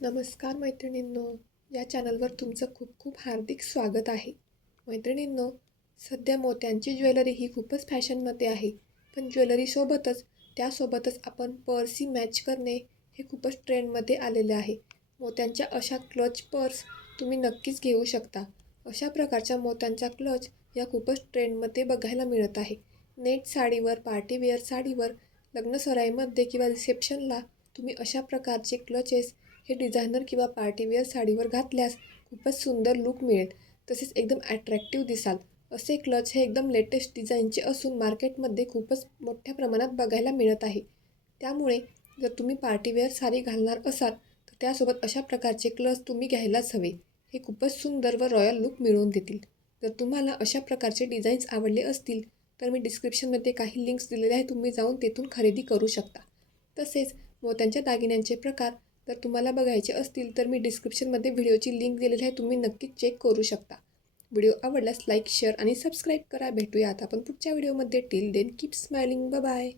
नमस्कार मैत्रिणींनो, या चॅनलवर तुमचं खूप खूप हार्दिक स्वागत आहे. मैत्रिणींनो, सध्या मोत्यांची ज्वेलरी ही खूपच फॅशनमध्ये आहे. पण त्यासोबतच आपण पर्सही मॅच करणे हे खूपच ट्रेंडमध्ये आलेले आहे. मोत्यांच्या अशा क्लच पर्स तुम्ही नक्कीच घेऊ शकता. अशा प्रकारच्या मोत्यांचा क्लच या खूपच ट्रेंडमध्ये बघायला मिळत आहे. नेट साडीवर, पार्टीवेअर साडीवर, लग्नसराईमध्ये किंवा रिसेप्शनला तुम्ही अशा प्रकारचे क्लचेस हे डिझायनर किंवा पार्टीवेअर साडीवर घातल्यास खूपच सुंदर लूक मिळेल. तसेच एकदम अट्रॅक्टिव्ह दिसाल. असे क्लच हे एकदम लेटेस्ट डिझाईनचे असून मार्केटमध्ये खूपच मोठ्या प्रमाणात बघायला मिळत आहे. त्यामुळे जर तुम्ही पार्टीवेअर साडी घालणार असाल तर त्यासोबत अशा प्रकारचे क्लच तुम्ही घ्यायलाच हवे. हे खूपच सुंदर व रॉयल लूक मिळवून देतील. जर तुम्हाला अशा प्रकारचे डिझाईन्स आवडले असतील तर मी डिस्क्रिप्शनमध्ये काही लिंक्स दिलेले आहेत, तुम्ही जाऊन तेथून खरेदी करू शकता. तसेच मोत्यांच्या दागिन्यांचे प्रकार जर तुम्हाला बघायचे असतील तर मी डिस्क्रिप्शनमध्ये व्हिडिओची लिंक दिलेली आहे, तुम्ही नक्कीच चेक करू शकता. व्हिडिओ आवडल्यास लाईक, शेअर आणि सबस्क्राईब करा. भेटूया आता आपण पुढच्या व्हिडिओमध्ये. Till then keep smiling. Bye bye.